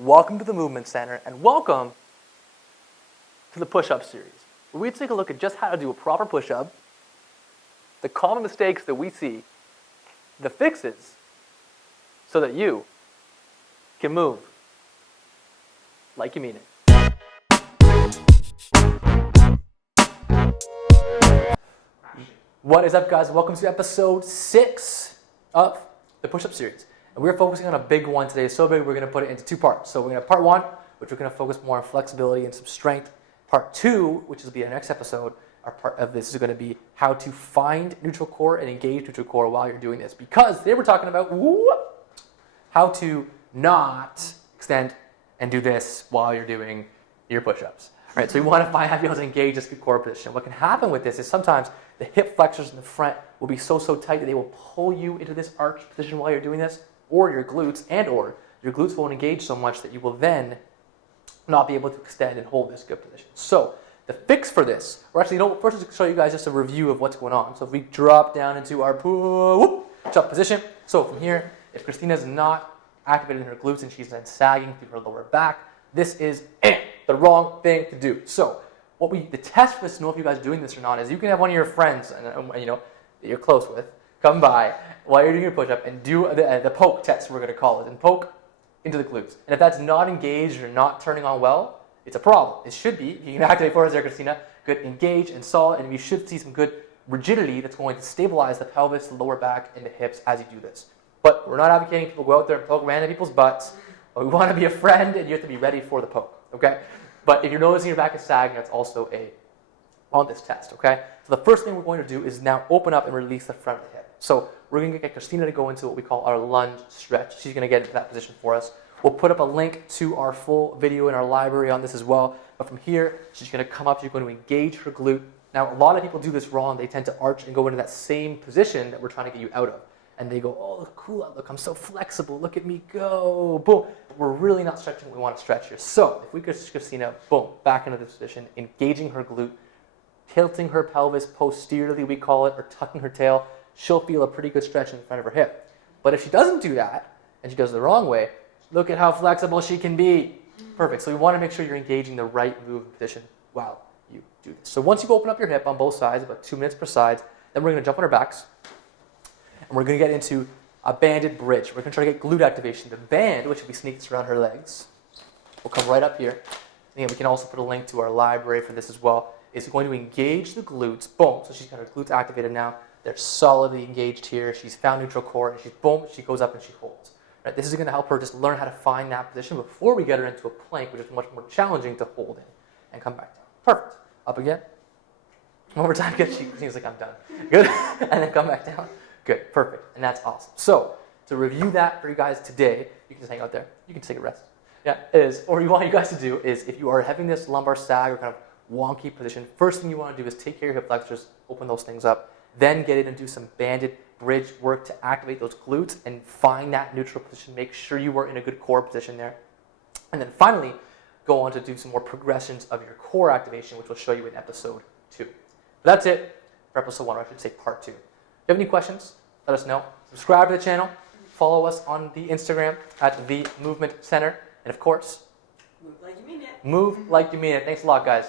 Welcome to the Movement Center and welcome to the push-up series, where we take a look at just how to do a proper push-up, the common mistakes that we see, the fixes, so that you can move like you mean it. What is up, guys? Welcome to episode 6 of the push-up series. And we're focusing on a big one today. It's so big, we're going to put it into 2 parts. So we're going to have part 1, which we're going to focus more on flexibility and some strength. Part 2, which will be our next episode, our part of this is going to be how to find neutral core and engage neutral core while you're doing this. Because today we're talking about how to not extend and do this while you're doing your push-ups. Right, so we want to find how to be able to engage this good core position. What can happen with this is sometimes the hip flexors in the front will be so tight that they will pull you into this arch position while you're doing this, or your glutes won't engage so much that you will then not be able to extend and hold this good position. So the fix for this, or actually, first I'll show you guys just a review of what's going on. So if we drop down into our push-up position, so from here, if Christina's not activating her glutes and she's then sagging through her lower back, this is the wrong thing to do. So the test for this to know if you guys are doing this or not is you can have one of your friends that you're close with come by while you're doing your push-up and do the poke test, we're going to call it, and poke into the glutes. And if that's not engaged or not turning on well, it's a problem. It should be. You can activate for us there, Christina. Good, engage and solid, and you should see some good rigidity that's going to stabilize the pelvis, the lower back, and the hips as you do this. But we're not advocating people go out there and poke random people's butts. But we want to be a friend, and you have to be ready for the poke, okay? But if you're noticing your back is sagging, that's also on this test, okay? So the first thing we're going to do is now open up and release the front of the hip. So we're going to get Christina to go into what we call our lunge stretch. She's going to get into that position for us. We'll put up a link to our full video in our library on this as well. But from here, she's going to come up, she's going to engage her glute. Now, a lot of people do this wrong. They tend to arch and go into that same position that we're trying to get you out of. And they go, oh, cool, look, I'm so flexible. Look at me go, boom. We're really not stretching what we want to stretch here. So if we could Christina, boom, back into this position, engaging her glute, tilting her pelvis posteriorly, we call it, or tucking her tail, she'll feel a pretty good stretch in the front of her hip. But if she doesn't do that, and she does it the wrong way, look at how flexible she can be. Perfect. So we want to make sure you're engaging the right movement position while you do this. So once you've opened up your hip on both sides, about 2 minutes per side, then we're going to jump on our backs, and we're going to get into a banded bridge. We're going to try to get glute activation. The band, which will be sneaks around her legs, will come right up here. And we can also put a link to our library for this as well. It's going to engage the glutes. Boom. So she's got her glutes activated now. They're solidly engaged here. She's found neutral core. And she goes up and she holds. Right? This is going to help her just learn how to find that position before we get her into a plank, which is much more challenging to hold in and come back down. Perfect. Up again. One more time. Good. She seems like I'm done. Good. And then come back down. Good, perfect, and that's awesome. So, to review that for you guys today, you can just hang out there. You can take a rest. What we want you guys to do is, if you are having this lumbar sag or kind of wonky position, first thing you want to do is take care of your hip flexors, open those things up, then get in and do some banded bridge work to activate those glutes and find that neutral position. Make sure you are in a good core position there. And then finally, go on to do some more progressions of your core activation, which we'll show you in episode 2. But that's it for episode 1, or I should say part 2. If you have any questions, let us know. Subscribe to the channel. Follow us on the Instagram at The Movement Center. And of course, move like you mean it. Move like you mean it. Thanks a lot, guys.